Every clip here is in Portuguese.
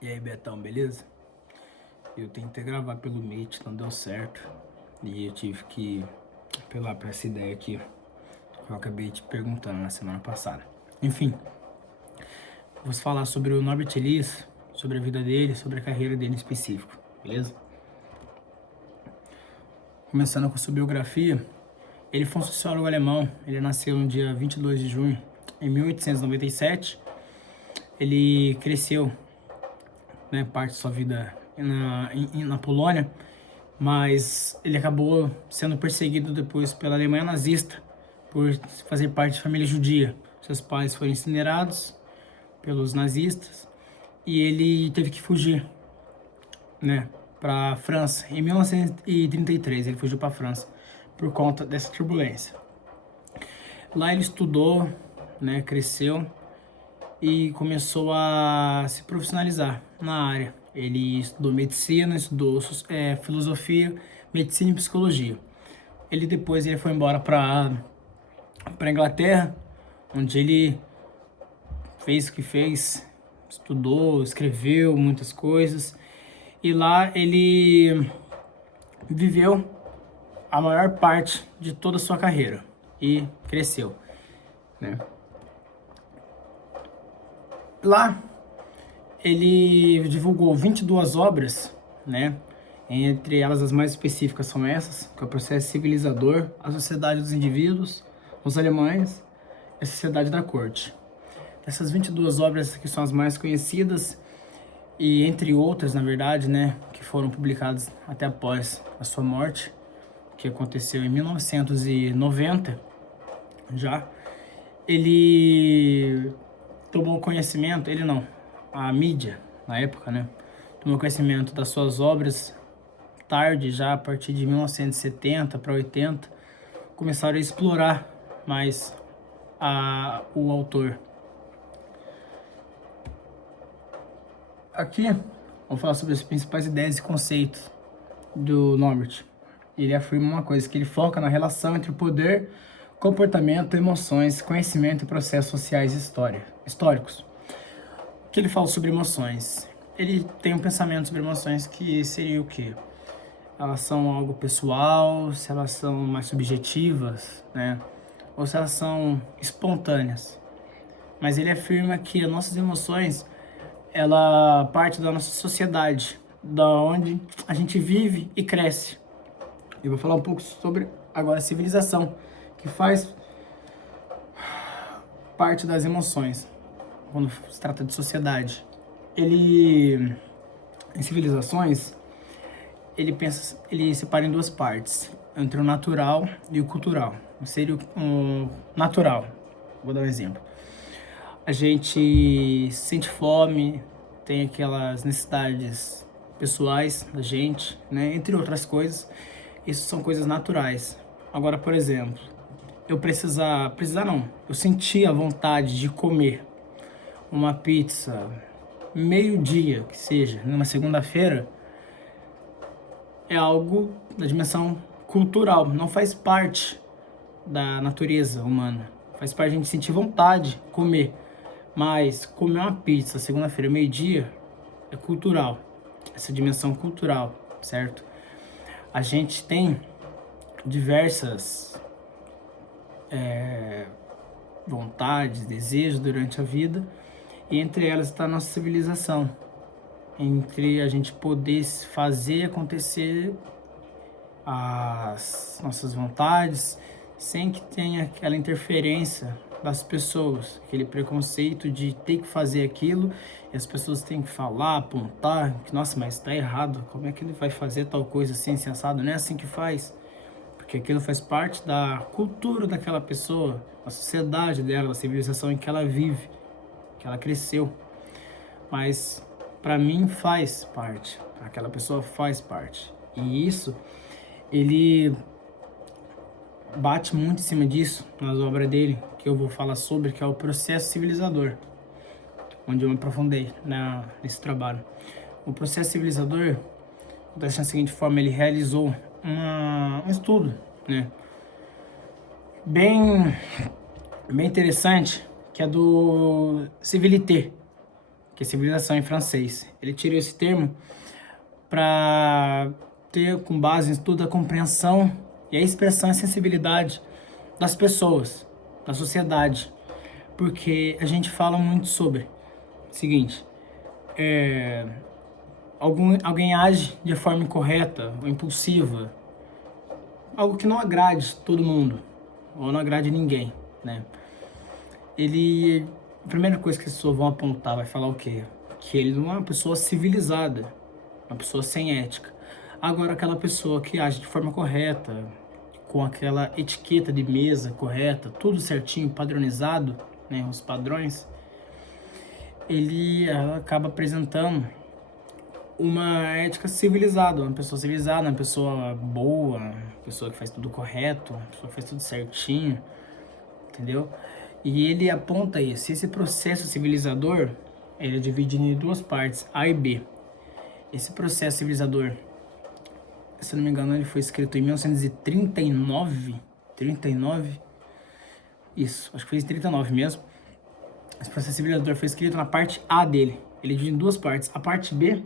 E aí, Betão, beleza? Eu tentei gravar pelo Meet, não deu certo. E eu tive que apelar pra essa ideia aqui, que eu acabei te perguntando na semana passada. Enfim, vou falar sobre o Norbert Elias, sobre a vida dele, sobre a carreira dele em específico, beleza? Começando com a sua biografia, ele foi um sociólogo alemão. Ele nasceu no dia 22 de junho em 1897. Ele cresceu, né, parte de sua vida na Polônia, mas ele acabou sendo perseguido depois pela Alemanha nazista por fazer parte de família judia. Seus pais foram incinerados pelos nazistas e ele teve que fugir, né, para a França. Em 1933 ele fugiu para a França por conta dessa turbulência. Lá ele estudou, né, cresceu e começou a se profissionalizar na área. Ele estudou medicina, estudou filosofia, medicina e psicologia. Ele foi embora para Inglaterra, onde ele fez o que fez, estudou, escreveu muitas coisas. E lá ele viveu a maior parte de toda a sua carreira e cresceu, né? Lá ele divulgou 22 obras, né? Entre elas, as mais específicas são essas, que é o Processo Civilizador, A Sociedade dos Indivíduos, Os Alemães e a Sociedade da Corte. Essas 22 obras que são as mais conhecidas, e entre outras, na verdade, né, que foram publicadas até após a sua morte, que aconteceu em 1990, já, ele tomou conhecimento, ele não, a mídia, na época, né, tomou conhecimento das suas obras tarde, já a partir de 1970 para 80, começaram a explorar mais o autor. Aqui, vamos falar sobre as principais ideias e conceitos do Norbert. Ele afirma uma coisa, que ele foca na relação entre o poder, comportamento, emoções, conhecimento e processos sociais históricos. O que ele fala sobre emoções? Ele tem um pensamento sobre emoções que seria o quê? Elas são algo pessoal, se elas são mais subjetivas, né? Ou se elas são espontâneas. Mas ele afirma que as nossas emoções, ela parte da nossa sociedade, da onde a gente vive e cresce. Eu vou falar um pouco sobre agora a civilização, que faz parte das emoções, quando se trata de sociedade. Ele, em civilizações, ele separa em duas partes, entre o natural e o cultural. Seria o natural, vou dar um exemplo. A gente sente fome, tem aquelas necessidades pessoais da gente, né? Entre outras coisas. Isso são coisas naturais. Agora, por exemplo, precisar não, eu senti a vontade de comer uma pizza meio-dia, que seja, numa segunda-feira, é algo da dimensão cultural, não faz parte da natureza humana. Faz parte de a gente sentir vontade de comer. Mas comer uma pizza segunda-feira, meio-dia, é cultural. Essa dimensão cultural, certo? A gente tem diversas vontades, desejos durante a vida, e entre elas está a nossa civilização. Entre a gente poder fazer acontecer as nossas vontades sem que tenha aquela interferência das pessoas, aquele preconceito de ter que fazer aquilo e as pessoas têm que falar, apontar, que nossa, mas tá errado, como é que ele vai fazer tal coisa assim, sensado? Não é assim que faz, porque aquilo faz parte da cultura daquela pessoa, da sociedade dela, da civilização em que ela vive, que ela cresceu. Mas para mim faz parte, aquela pessoa faz parte, e isso ele bate muito em cima disso nas obras dele, que eu vou falar sobre, que é o Processo Civilizador, onde eu me aprofundei nesse trabalho. O Processo Civilizador, da seguinte forma, ele realizou um estudo, né, bem interessante, que é do Civilité, que é civilização em francês. Ele tirou esse termo para ter com base em tudo a compreensão e a expressão e sensibilidade das pessoas, da sociedade. Porque a gente fala muito sobre o seguinte, alguém age de forma incorreta ou impulsiva, algo que não agrade todo mundo, ou não agrade ninguém, né? A primeira coisa que as pessoas vão apontar, vai falar o quê? Que ele não é uma pessoa civilizada, uma pessoa sem ética. Agora, aquela pessoa que age de forma correta, com aquela etiqueta de mesa correta, tudo certinho, padronizado, né, os padrões, ela acaba apresentando uma ética civilizada, uma pessoa civilizada, uma pessoa boa, uma pessoa que faz tudo correto, uma pessoa que faz tudo certinho, entendeu? E ele aponta isso, esse processo civilizador, ele é dividido em duas partes, A e B. Esse processo civilizador, se não me engano, ele foi escrito em 1939, 39, isso, acho que foi em 39 mesmo. Esse processo civilizador foi escrito na parte A dele, ele divide em duas partes. A parte B,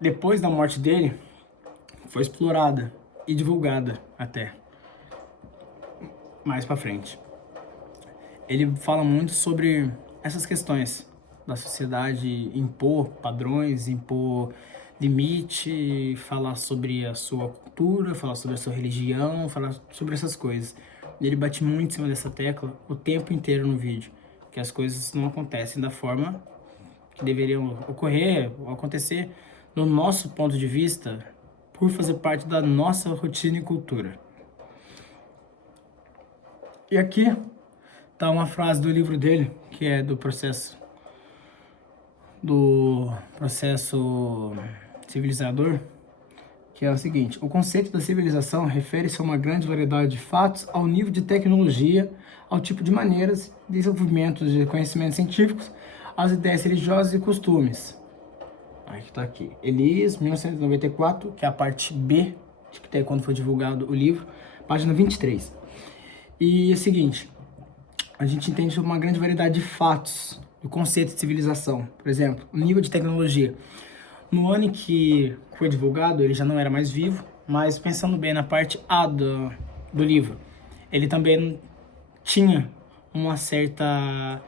depois da morte dele, foi explorada e divulgada até mais pra frente. Ele fala muito sobre essas questões da sociedade, impor padrões, impor limite, falar sobre a sua cultura, falar sobre a sua religião, falar sobre essas coisas. Ele bate muito em cima dessa tecla o tempo inteiro no vídeo, que as coisas não acontecem da forma que deveriam ocorrer ou acontecer no nosso ponto de vista, por fazer parte da nossa rotina e cultura. E aqui tá uma frase do livro dele, que é do processo civilizador, que é o seguinte: o conceito da civilização refere-se a uma grande variedade de fatos, ao nível de tecnologia, ao tipo de maneiras, desenvolvimento de conhecimentos científicos, às ideias religiosas e costumes. Aí que tá aqui, Elias, 1994, que é a parte B, que tem quando foi divulgado o livro, página 23. E é o seguinte, a gente entende uma grande variedade de fatos do conceito de civilização. Por exemplo, o nível de tecnologia. No ano em que foi divulgado, ele já não era mais vivo, mas pensando bem na parte A do livro, ele também tinha uma certa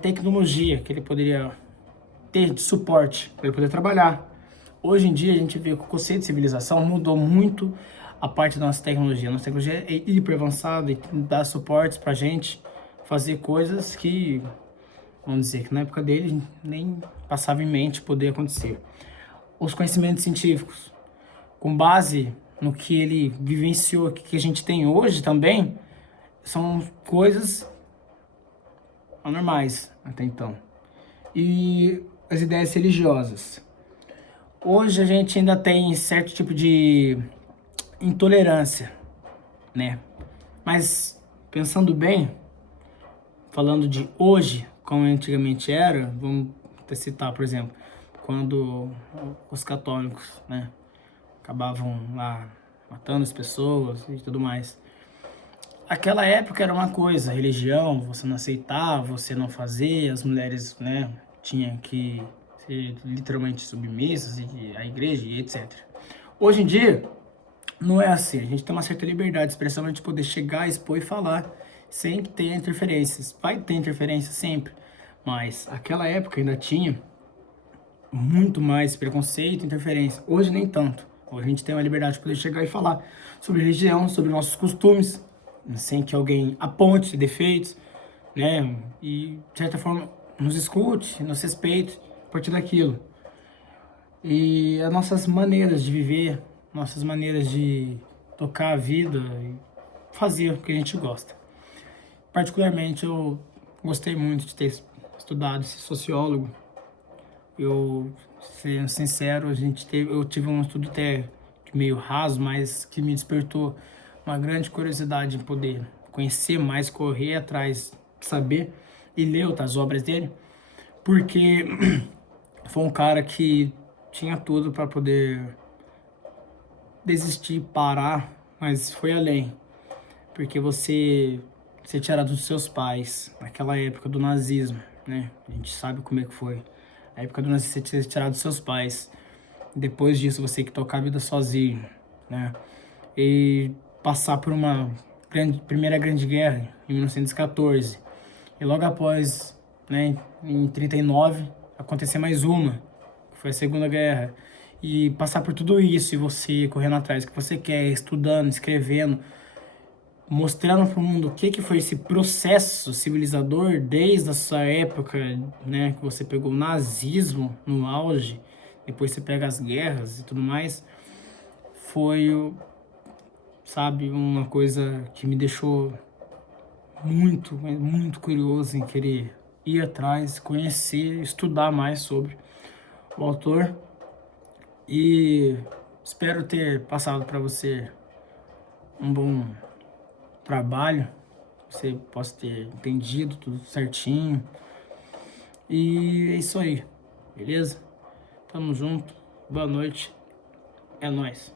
tecnologia que ele poderia ter de suporte para ele poder trabalhar. Hoje em dia a gente vê que o conceito de civilização mudou muito a parte da nossa tecnologia. Nossa tecnologia é hiper avançada e dá suportes pra gente fazer coisas que, vamos dizer, que na época dele nem passava em mente poder acontecer. Os conhecimentos científicos, com base no que ele vivenciou, que a gente tem hoje também, são coisas anormais até então. E as ideias religiosas. Hoje a gente ainda tem certo tipo de intolerância, né? Mas pensando bem, falando de hoje, como antigamente era, vamos citar, por exemplo, quando os católicos, né, acabavam lá matando as pessoas e tudo mais. Aquela época era uma coisa, religião, você não aceitar, você não fazer, as mulheres, né, tinham que ser literalmente submissas à igreja e etc. Hoje em dia, não é assim, a gente tem uma certa liberdade de expressão pra gente poder chegar, expor e falar sem ter interferências. Vai ter interferência sempre, mas aquela época ainda tinha muito mais preconceito e interferência. Hoje nem tanto. Hoje a gente tem uma liberdade de poder chegar e falar sobre religião, sobre nossos costumes, sem que alguém aponte defeitos, né? E, de certa forma, nos escute, nos respeite a partir daquilo. E as nossas maneiras de viver, nossas maneiras de tocar a vida e fazer o que a gente gosta. Particularmente, eu gostei muito de ter estudado esse sociólogo. Eu, sendo sincero, eu tive um estudo até meio raso, mas que me despertou uma grande curiosidade em poder conhecer mais, correr atrás, saber e ler outras obras dele, porque foi um cara que tinha tudo para poder desistir, parar, mas foi além, porque você ser tirado dos seus pais naquela época do nazismo, né? A gente sabe como é que foi. A época do você ter tirado dos seus pais. Depois disso, você que tocar a vida sozinho, né? E passar por uma primeira grande guerra, em 1914. E logo após, né, em 39, acontecer mais uma, que foi a Segunda Guerra. E passar por tudo isso e você correndo atrás do que você quer, estudando, escrevendo, mostrando para o mundo o que foi esse processo civilizador desde a sua época, né, que você pegou o nazismo no auge, depois você pega as guerras e tudo mais, foi, sabe, uma coisa que me deixou muito curioso em querer ir atrás, conhecer, estudar mais sobre o autor. E espero ter passado para você um bom trabalho, você possa ter entendido tudo certinho. E é isso aí, beleza? Tamo junto, boa noite, é nóis.